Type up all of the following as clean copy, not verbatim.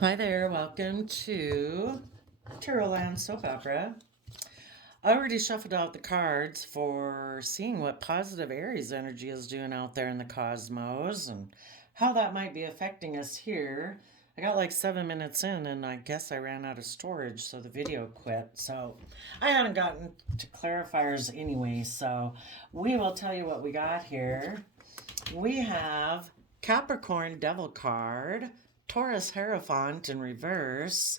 Hi there, welcome to Tarot Land Soap Opera. I already shuffled out the cards for seeing what positive Aries energy is doing out there in the cosmos and how that might be affecting us here. I got like 7 minutes in and I guess I ran out of storage, so the video quit. So I haven't gotten to clarifiers anyway, so we will tell you what we got here. We have Capricorn Devil card, Taurus Hierophant in reverse,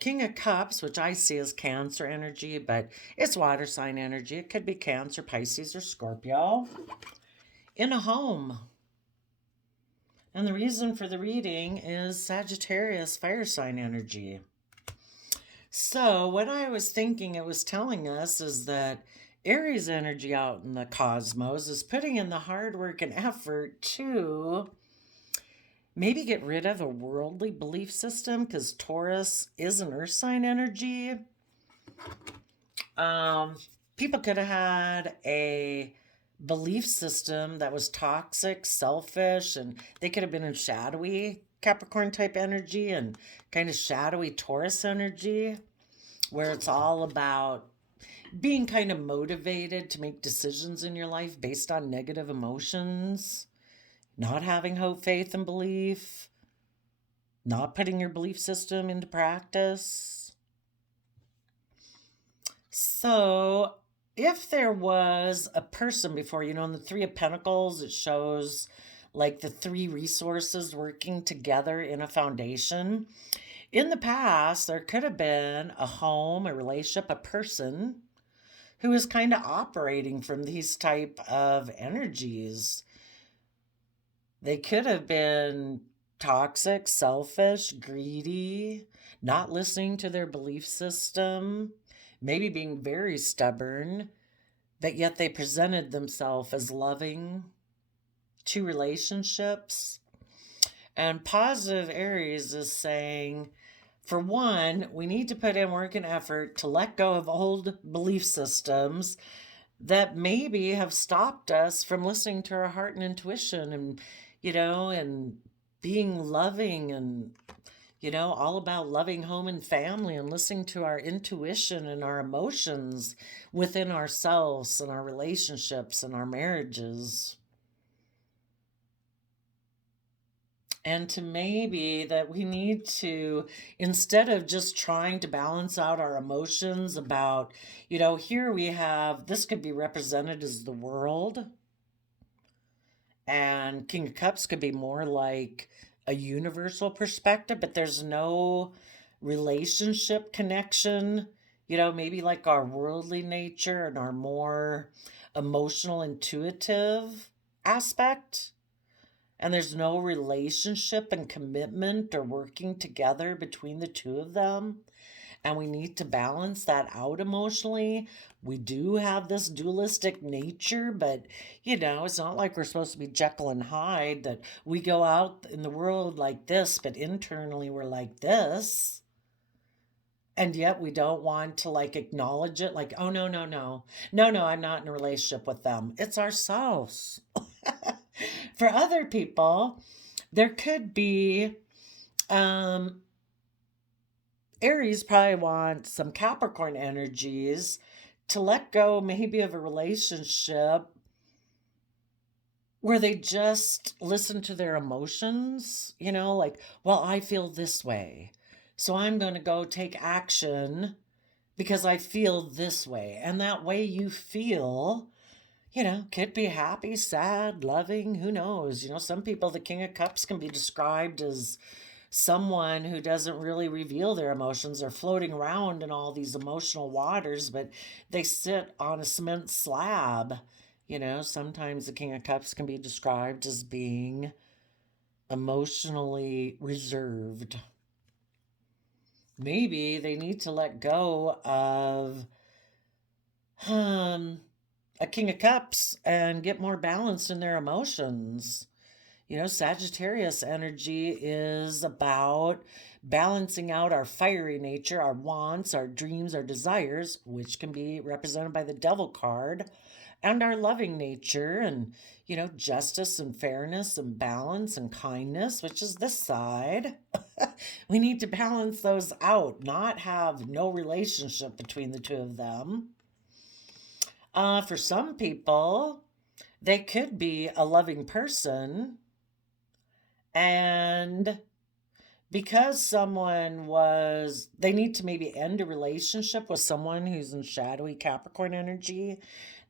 King of Cups, which I see as Cancer energy, but it's water sign energy. It could be Cancer, Pisces, or Scorpio. In a home. And the reason for the reading is Sagittarius, fire sign energy. So, what I was thinking it was telling us is that Aries energy out in the cosmos is putting in the hard work and effort to maybe get rid of a worldly belief system because Taurus is an earth sign energy. Um, People could have had a belief system that was toxic, selfish, and they could have been in shadowy Capricorn type energy and kind of shadowy Taurus energy, where it's all about being kind of motivated to make decisions in your life based on negative emotions, not having hope, faith, and belief, not putting your belief system into practice. So, if there was a person before, in the Three of Pentacles, it shows like the three resources working together in a foundation. In the past, there could have been a home, a relationship, a person who is kind of operating from these type of energies. They could have been toxic, selfish, greedy, not listening to their belief system, maybe being very stubborn, but yet they presented themselves as loving to relationships. And positive Aries is saying, for one, we need to put in work and effort to let go of old belief systems that maybe have stopped us from listening to our heart and intuition and being loving and all about loving home and family and listening to our intuition and our emotions within ourselves and our relationships and our marriages. And to maybe that we need to, instead of just trying to balance out our emotions about, here we have, this could be represented as the world, and King of Cups could be more like a universal perspective, but there's no relationship connection, maybe like our worldly nature and our more emotional, intuitive aspect. And there's no relationship and commitment or working together between the two of them. And we need to balance that out emotionally. We do have this dualistic nature, but it's not like we're supposed to be Jekyll and Hyde, that we go out in the world like this, but internally we're like this. And yet we don't want to like acknowledge it, like, oh, no, no, no. No, no, I'm not in a relationship with them. It's ourselves. For other people, there could be um Aries probably wants some Capricorn energies to let go maybe of a relationship where they just listen to their emotions, like, well, I feel this way. So I'm going to go take action because I feel this way. And that way you feel, could be happy, sad, loving, who knows? Some people, the King of Cups can be described as someone who doesn't really reveal their emotions. They're floating around in all these emotional waters, but they sit on a cement slab. Sometimes the King of Cups can be described as being emotionally reserved. Maybe they need to let go of a King of Cups and get more balanced in their emotions. Sagittarius energy is about balancing out our fiery nature, our wants, our dreams, our desires, which can be represented by the Devil card, and our loving nature and, justice and fairness and balance and kindness, which is this side. We need to balance those out, not have no relationship between the two of them. For some people, they could be a loving person, and because they need to maybe end a relationship with someone who's in shadowy Capricorn energy.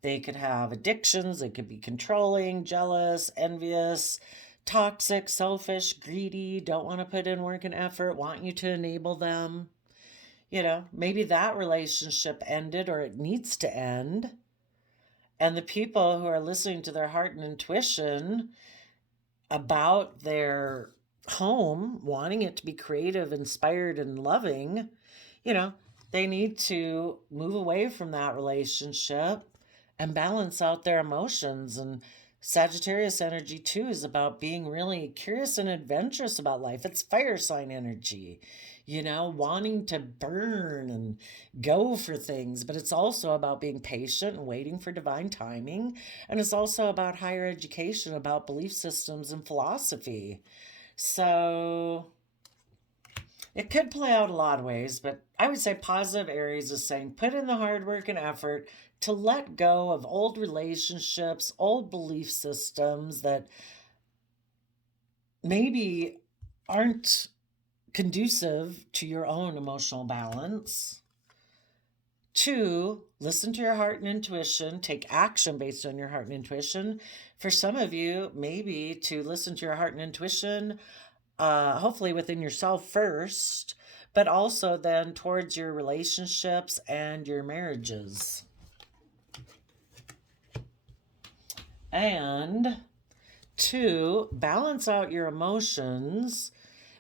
They could have addictions, they could be controlling, jealous, envious, toxic, selfish, greedy, don't want to put in work and effort, want you to enable them. Maybe that relationship ended or it needs to end. And the people who are listening to their heart and intuition about their home, wanting it to be creative, inspired, and loving, you know, they need to move away from that relationship and balance out their emotions. And Sagittarius energy, too, is about being really curious and adventurous about life. It's fire sign energy, wanting to burn and go for things. But it's also about being patient and waiting for divine timing. And it's also about higher education, about belief systems and philosophy. So it could play out a lot of ways, but I would say positive Aries is saying put in the hard work and effort to let go of old relationships, old belief systems that maybe aren't conducive to your own emotional balance. 2, listen to your heart and intuition. Take action based on your heart and intuition. For some of you, maybe to listen to your heart and intuition, hopefully within yourself first, but also then towards your relationships and your marriages. And 2, balance out your emotions,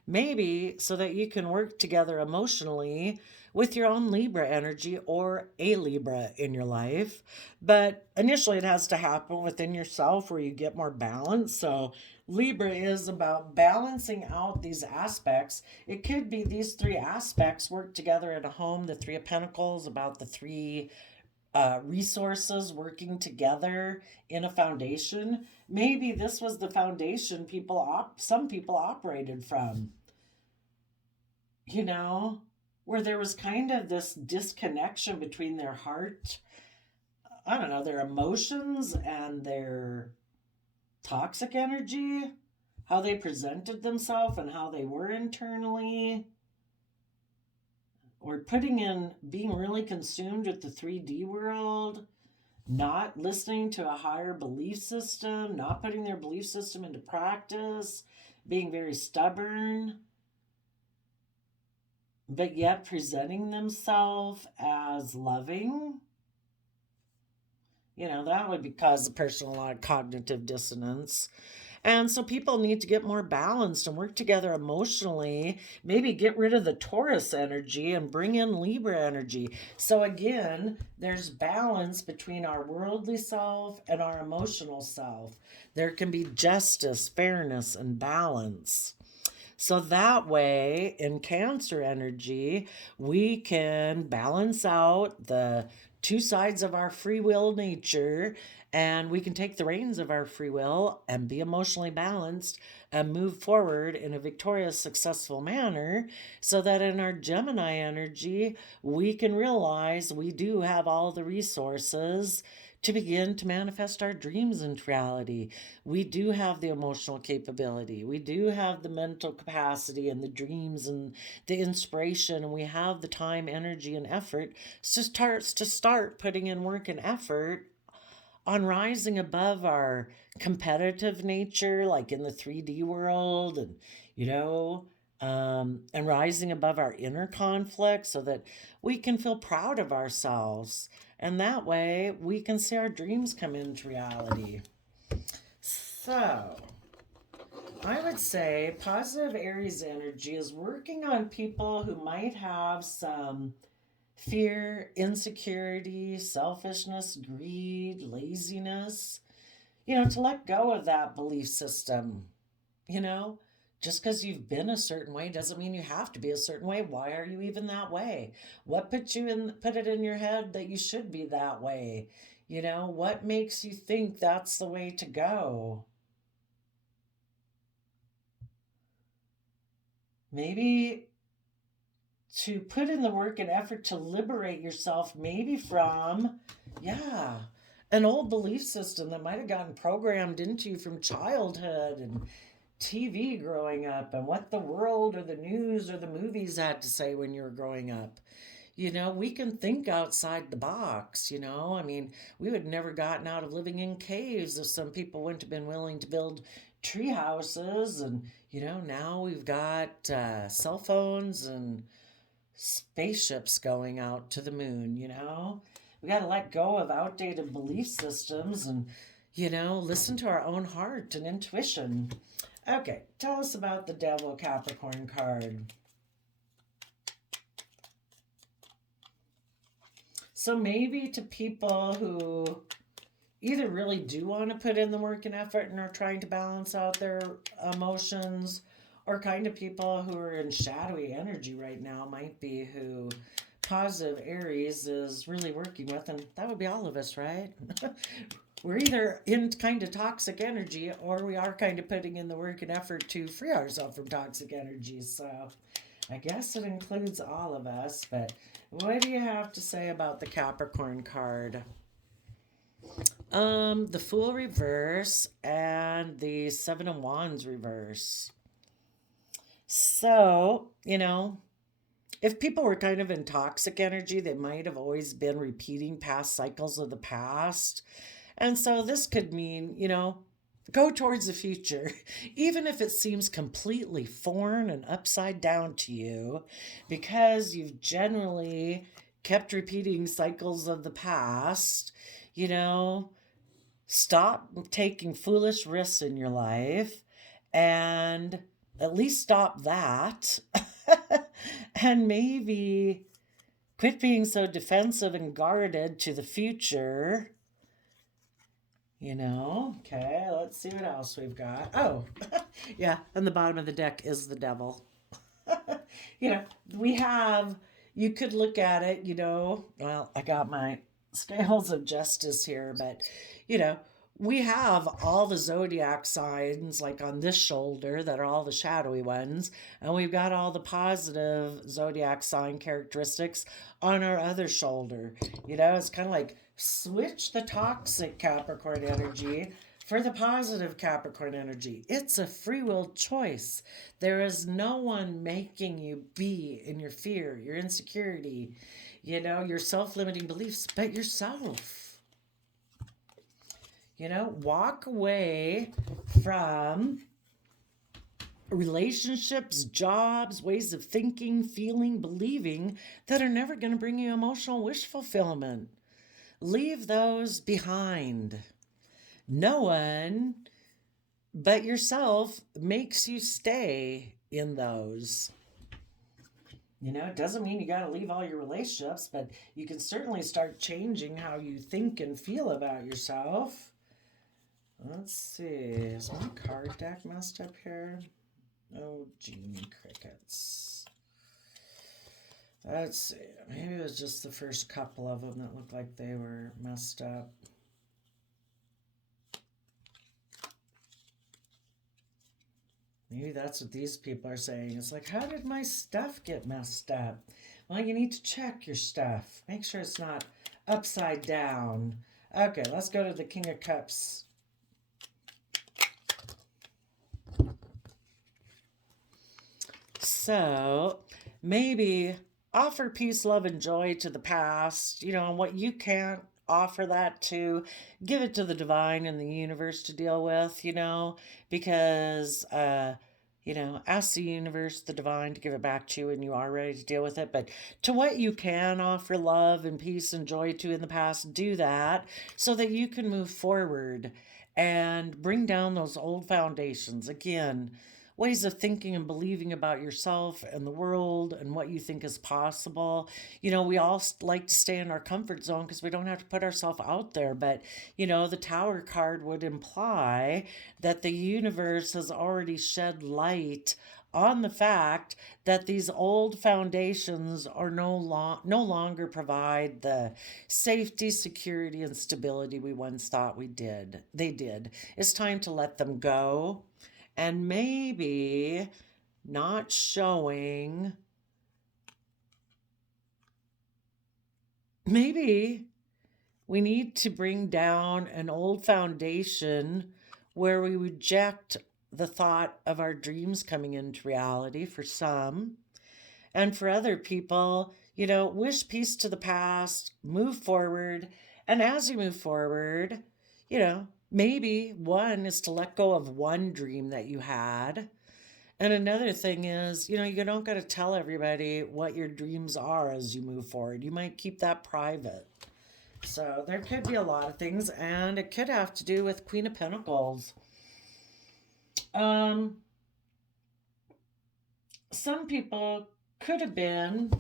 maybe so that you can work together emotionally with your own Libra energy or a Libra in your life. But initially, it has to happen within yourself where you get more balance. So, Libra is about balancing out these aspects. It could be these 3 aspects work together in a home. The 3 of Pentacles, about the 3 resources working together in a foundation. Maybe this was the foundation some people operated from. Where there was kind of this disconnection between their heart, I don't know, their emotions and their toxic energy, how they presented themselves and how they were internally, or being really consumed with the 3D world, not listening to a higher belief system, not putting their belief system into practice, being very stubborn, but yet presenting themselves as loving. That would cause a person a lot of cognitive dissonance. And so people need to get more balanced and work together emotionally, maybe get rid of the Taurus energy and bring in Libra energy. So again, there's balance between our worldly self and our emotional self. There can be justice, fairness, and balance. So that way, in Cancer energy, we can balance out the 2 sides of our free will nature, and we can take the reins of our free will and be emotionally balanced and move forward in a victorious, successful manner, so that in our Gemini energy, we can realize we do have all the resources to begin to manifest our dreams into reality. We do have the emotional capability. We do have the mental capacity and the dreams and the inspiration, and we have the time, energy, and effort to start putting in work and effort on rising above our competitive nature, like in the 3D world, and and rising above our inner conflict so that we can feel proud of ourselves. And that way we can see our dreams come into reality. So, I would say positive Aries energy is working on people who might have some fear, insecurity, selfishness, greed, laziness, to let go of that belief system. Just because you've been a certain way doesn't mean you have to be a certain way. Why are you even that way? What put it in your head that you should be that way? What makes you think that's the way to go? maybe to put in the work and effort to liberate yourself, maybe from, yeah, an old belief system that might have gotten programmed into you from childhood and TV growing up, and what the world or the news or the movies had to say when you were growing up. We can think outside the box. I mean, we would never gotten out of living in caves if some people wouldn't have been willing to build tree houses. And, now we've got cell phones and spaceships going out to the moon. We got to let go of outdated belief systems and, listen to our own heart and intuition. Okay, tell us about the Devil Capricorn card. So maybe to people who either really do want to put in the work and effort and are trying to balance out their emotions, or kind of people who are in shadowy energy right now, might be who positive Aries is really working with, and that would be all of us, right? We're either in kind of toxic energy, or we are kind of putting in the work and effort to free ourselves from toxic energy. So I guess it includes all of us. But what do you have to say about the Capricorn card? The Fool reverse and the Seven of Wands reverse. So, if people were kind of in toxic energy, they might have always been repeating past cycles of the past. And so this could mean, go towards the future, even if it seems completely foreign and upside down to you, because you've generally kept repeating cycles of the past. You know, Stop taking foolish risks in your life, and at least stop that. And maybe quit being so defensive and guarded to the future. Okay, let's see what else we've got. Oh, yeah, and the bottom of the deck is the devil. you know, we have, you could look at it, well, I got my scales of justice here, but, you know, we have all the zodiac signs like on this shoulder that are all the shadowy ones, and we've got all the positive zodiac sign characteristics on our other shoulder. It's kind of like switch the toxic Capricorn energy for the positive Capricorn energy. It's a free will choice. There is no one making you be in your fear, your insecurity, your self limiting beliefs, but yourself. Walk away from relationships, jobs, ways of thinking, feeling, believing that are never going to bring you emotional wish fulfillment. Leave those behind. No one but yourself makes you stay in those. It doesn't mean you got to leave all your relationships, but you can certainly start changing how you think and feel about yourself. Let's see. Is my card deck messed up here? Oh, genie crickets. Let's see. Maybe it was just the first couple of them that looked like they were messed up. Maybe that's what these people are saying. It's like, how did my stuff get messed up? Well, you need to check your stuff. Make sure it's not upside down. Okay, let's go to the King of Cups. So, maybe offer peace, love, and joy to the past, and what you can't offer that to, give it to the divine and the universe to deal with, because, ask the universe, the divine, to give it back to you when you are ready to deal with it. But to what you can offer love and peace and joy to in the past, do that so that you can move forward and bring down those old foundations. Again, ways of thinking and believing about yourself and the world and what you think is possible. We all like to stay in our comfort zone because we don't have to put ourselves out there. But, the Tower card would imply that the universe has already shed light on the fact that these old foundations are no longer provide the safety, security, and stability we once thought they did. It's time to let them go, and maybe not showing. Maybe we need to bring down an old foundation where we reject the thought of our dreams coming into reality for some. And for other people, wish peace to the past, move forward. And as you move forward, maybe one is to let go of one dream that you had. And another thing is, you don't got to tell everybody what your dreams are as you move forward. You might keep that private. So there could be a lot of things, and it could have to do with Queen of Pentacles. Um, some people could have been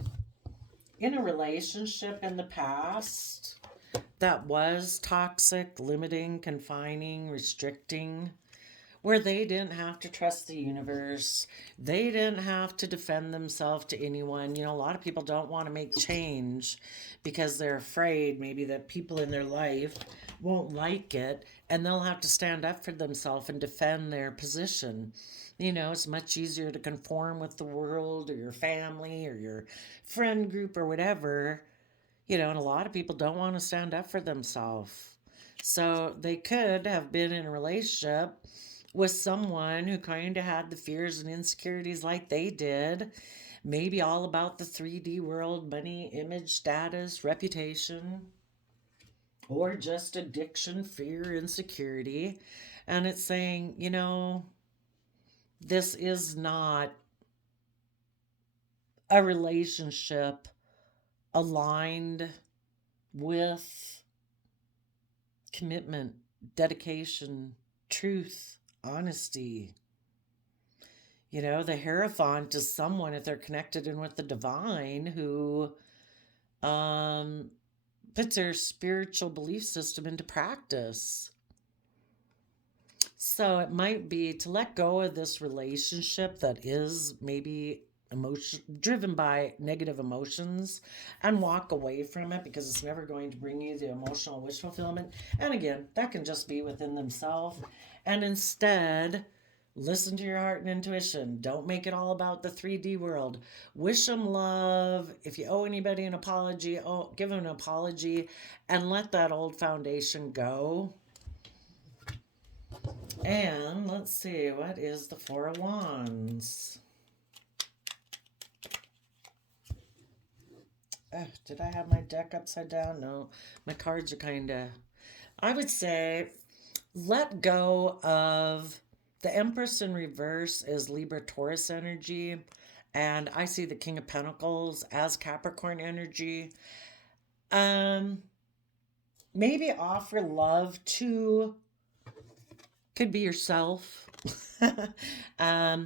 in a relationship in the past that was toxic, limiting, confining, restricting, where they didn't have to trust the universe. They didn't have to defend themselves to anyone. A lot of people don't want to make change because they're afraid maybe that people in their life won't like it and they'll have to stand up for themselves and defend their position. It's much easier to conform with the world or your family or your friend group or whatever, and a lot of people don't want to stand up for themselves. So they could have been in a relationship with someone who kind of had the fears and insecurities like they did. Maybe all about the 3D world, money, image, status, reputation, or just addiction, fear, insecurity. And it's saying, this is not a relationship aligned with commitment, dedication, truth, honesty. The Hierophant is someone, if they're connected in with the divine, who puts their spiritual belief system into practice. So it might be to let go of this relationship that is maybe driven by negative emotions, and walk away from it because it's never going to bring you the emotional wish fulfillment. And again, that can just be within themselves. And instead, listen to your heart and intuition. Don't make it all about the 3D world. Wish them love. If you owe anybody an apology, give them an apology and let that old foundation go. And let's see, what is the Four of Wands? Did I have my deck upside down? No, my cards are kind of... I would say let go of the Empress in reverse is Libra Taurus energy. And I see the King of Pentacles as Capricorn energy. Maybe offer love to... could be yourself. Where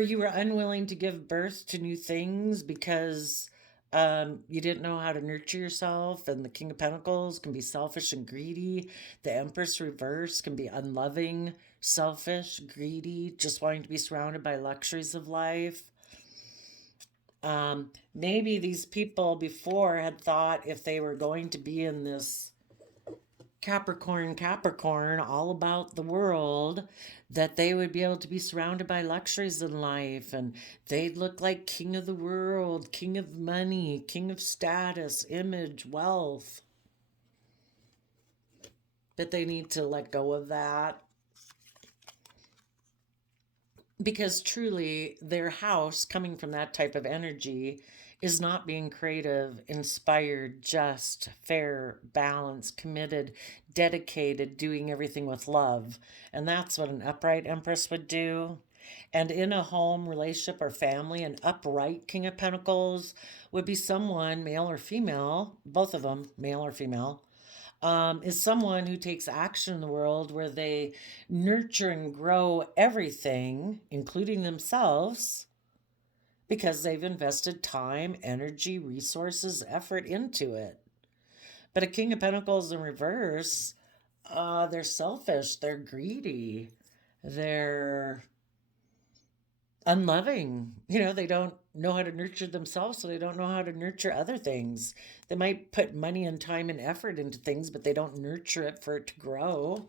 you were unwilling to give birth to new things because you didn't know how to nurture yourself. And the King of Pentacles can be selfish and greedy. The Empress reverse can be unloving, selfish, greedy, just wanting to be surrounded by luxuries of life. Maybe these people before had thought if they were going to be in this Capricorn, all about the world, that they would be able to be surrounded by luxuries in life and they'd look like king of the world, king of money, king of status, image, wealth. But they need to let go of that. Because truly, their house, coming from that type of energy, is not being creative, inspired, just, fair, balanced, committed, dedicated, doing everything with love. And that's what an upright Empress would do. And in a home, relationship, or family, an upright King of Pentacles would be someone, male or female, both of them, male or female, is someone who takes action in the world where they nurture and grow everything, including themselves, because they've invested time, energy, resources, effort into it. But a King of Pentacles in reverse, they're selfish, they're greedy, they're unloving. They don't know how to nurture themselves, so they don't know how to nurture other things. They might put money and time and effort into things, but they don't nurture it for it to grow.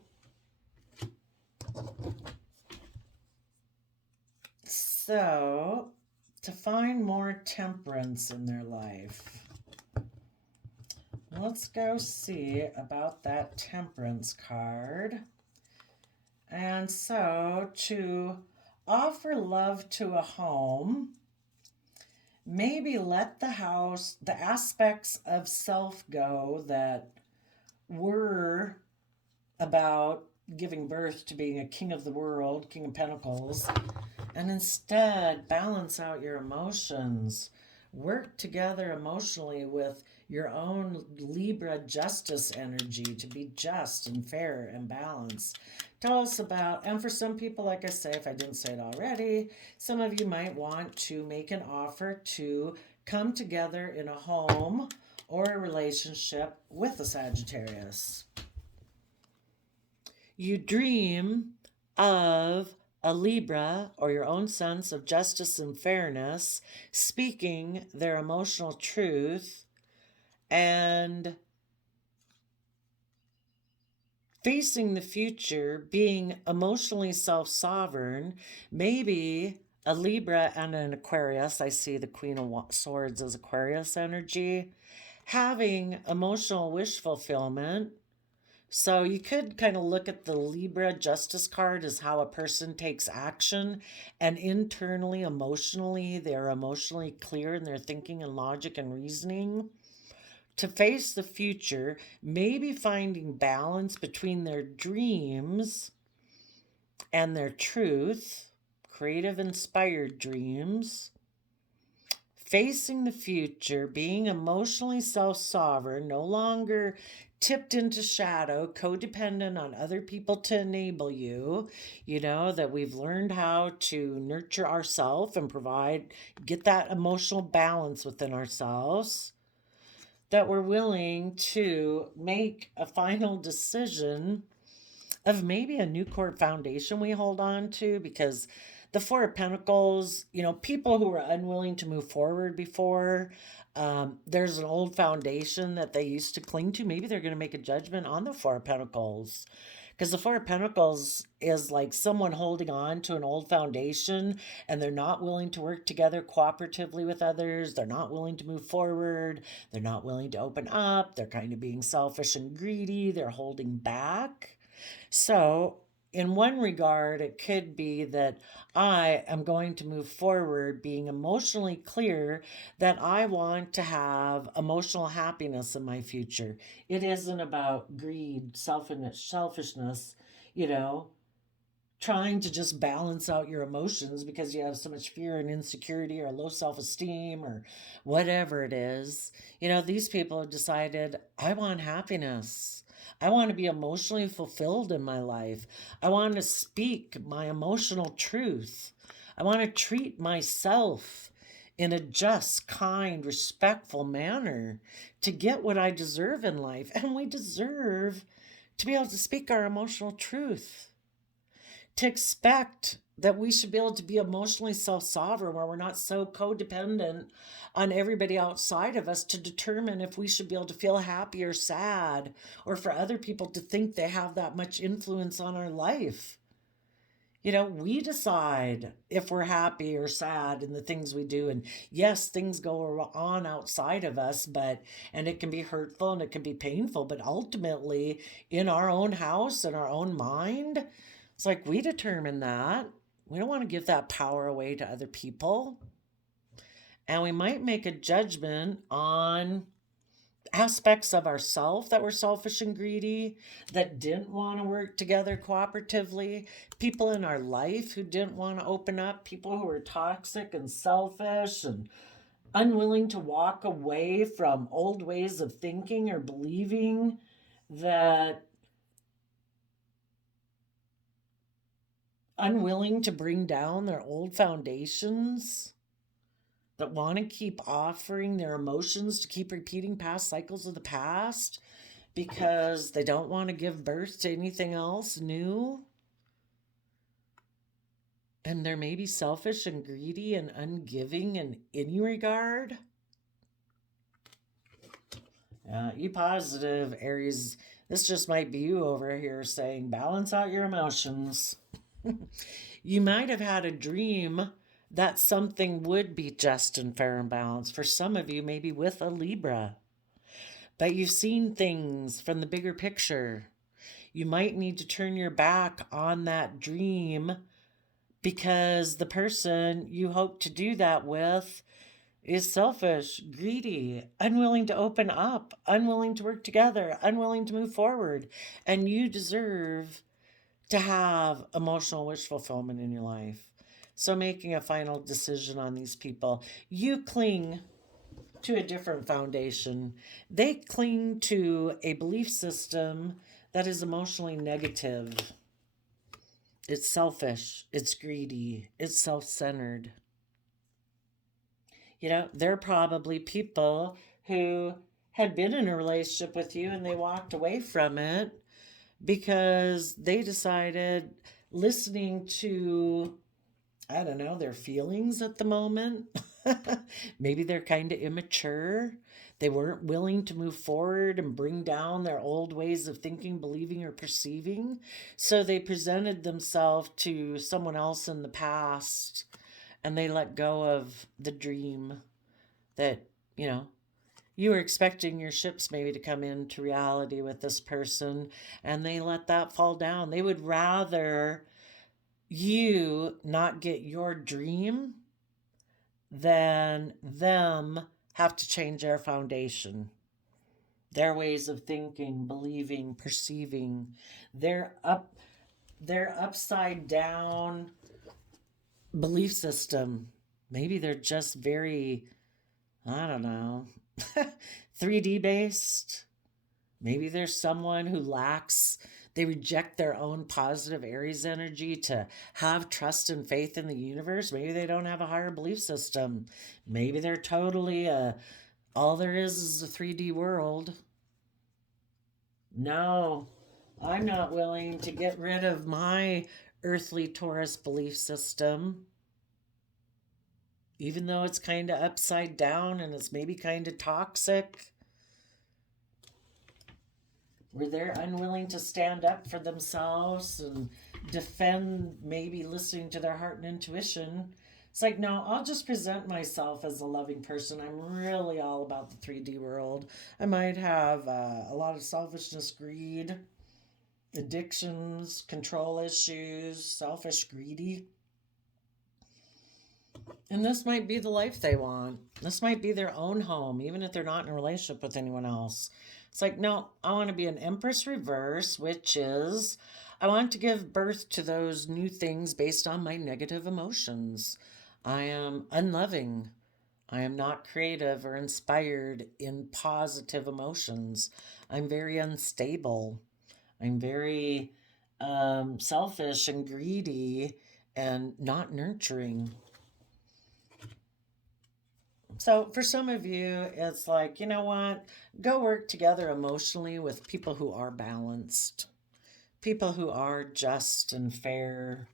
So, to find more temperance in their life, let's go see about that temperance card. And so, to offer love to a home, maybe let the aspects of self go that were about giving birth to being a king of the world, king of pentacles, and instead balance out your emotions. Work together emotionally with your own Libra justice energy to be just and fair and balanced. Tell us about, and for some people, like I say, if I didn't say it already, some of you might want to make an offer to come together in a home or a relationship with a Sagittarius. You dream of a Libra or your own sense of justice and fairness speaking their emotional truth and facing the future, being emotionally self sovereign. Maybe a Libra and an Aquarius. I see the Queen of Swords as Aquarius energy, having emotional wish fulfillment. So you could kind of look at the Libra Justice card as how a person takes action, and internally, emotionally, they're emotionally clear in their thinking and logic and reasoning to face the future, maybe finding balance between their dreams and their truth, creative, inspired dreams. Facing the future, being emotionally self sovereign, no longer tipped into shadow, codependent on other people to enable you, that we've learned how to nurture ourselves and get that emotional balance within ourselves, that we're willing to make a final decision of maybe a new core foundation we hold on to, because the Four of Pentacles, people who were unwilling to move forward before, there's an old foundation that they used to cling to. Maybe they're going to make a judgment on the Four of Pentacles. Because the Four of Pentacles is like someone holding on to an old foundation and they're not willing to work together cooperatively with others. They're not willing to move forward. They're not willing to open up. They're kind of being selfish and greedy. They're holding back. So, in one regard, it could be that I am going to move forward being emotionally clear that I want to have emotional happiness in my future. It isn't about greed, selfishness, you know, trying to just balance out your emotions because you have so much fear and insecurity or low self-esteem or whatever it is. These people have decided, I want happiness. I want to be emotionally fulfilled in my life. I want to speak my emotional truth. I want to treat myself in a just, kind, respectful manner to get what I deserve in life. And we deserve to be able to speak our emotional truth, to expect that we should be able to be emotionally self-sovereign, where we're not so codependent on everybody outside of us to determine if we should be able to feel happy or sad, or for other people to think they have that much influence on our life. We decide if we're happy or sad in the things we do. And yes, things go on outside of us, and it can be hurtful and it can be painful, but ultimately in our own house and our own mind, it's like we determine that. We don't want to give that power away to other people. And we might make a judgment on aspects of ourself that were selfish and greedy, that didn't want to work together cooperatively, people in our life who didn't want to open up, people who were toxic and selfish and unwilling to walk away from old ways of thinking or believing, that unwilling to bring down their old foundations, that want to keep offering their emotions to keep repeating past cycles of the past because they don't want to give birth to anything else new. And they're maybe selfish and greedy and ungiving in any regard. You positive, Aries. This just might be you over here saying, balance out your emotions. You might have had a dream that something would be just and fair and balanced. For some of you, maybe with a Libra, but you've seen things from the bigger picture. You might need to turn your back on that dream because the person you hope to do that with is selfish, greedy, unwilling to open up, unwilling to work together, unwilling to move forward. And you deserve to have emotional wish fulfillment in your life. So, making a final decision on these people, you cling to a different foundation. They cling to a belief system that is emotionally negative. It's selfish, it's greedy, it's self centered. They're probably people who had been in a relationship with you and they walked away from it because they decided, listening to, I don't know, their feelings at the moment. Maybe they're kind of immature. They weren't willing to move forward and bring down their old ways of thinking, believing, or perceiving. So they presented themselves to someone else in the past and they let go of the dream that, you were expecting your ships maybe to come into reality with this person, and they let that fall down. They would rather you not get your dream than them have to change their foundation, their ways of thinking, believing, perceiving, their upside down belief system. Maybe they're just very, I don't know, 3D based. Maybe there's someone who they reject their own positive Aries energy to have trust and faith in the universe. Maybe they don't have a higher belief system. Maybe they're totally all there is a 3D world. No, I'm not willing to get rid of my earthly Taurus belief system, even though it's kind of upside down and it's maybe kind of toxic. Where they're unwilling to stand up for themselves and defend, maybe listening to their heart and intuition. It's like, no, I'll just present myself as a loving person. I'm really all about the 3D world. I might have a lot of selfishness, greed, addictions, control issues, selfish, greedy. And this might be the life they want. This might be their own home, even if they're not in a relationship with anyone else. It's like, no, I want to be an Empress reverse, which is I want to give birth to those new things based on my negative emotions. I am unloving. I am not creative or inspired in positive emotions. I'm very unstable. I'm very selfish and greedy and not nurturing. So for some of you, it's like, you know what? Go work together emotionally with people who are balanced, people who are just and fair,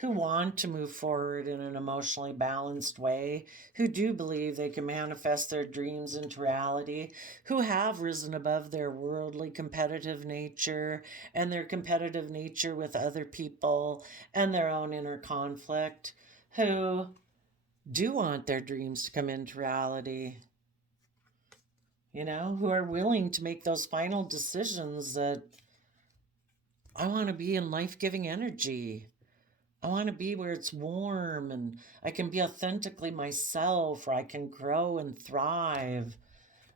who want to move forward in an emotionally balanced way, who do believe they can manifest their dreams into reality, who have risen above their worldly competitive nature and their competitive nature with other people and their own inner conflict, who do want their dreams to come into reality, who are willing to make those final decisions that I want to be in life giving energy. I want to be where it's warm and I can be authentically myself, where I can grow and thrive,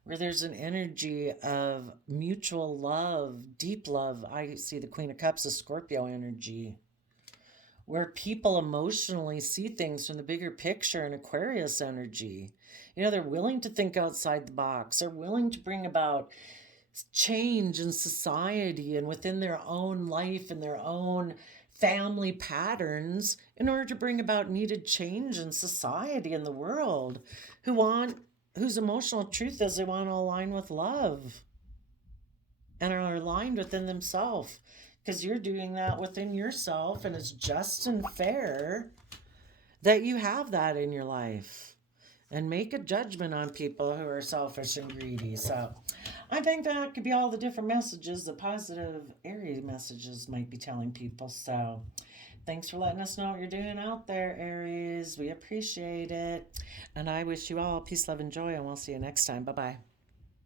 where there's an energy of mutual love, deep love. I see the Queen of Cups as Scorpio energy, where people emotionally see things from the bigger picture, and Aquarius energy. They're willing to think outside the box. They're willing to bring about change in society and within their own life and their own family patterns in order to bring about needed change in society and the world, whose emotional truth is they want to align with love and are aligned within themselves, because you're doing that within yourself, and it's just and fair that you have that in your life, and make a judgment on people who are selfish and greedy. So I think that could be all the different messages, the positive Aries messages might be telling people. So Thanks for letting us know what you're doing out there, Aries. We appreciate it. And I wish you all peace, love, and joy, and we'll see you next time. Bye bye.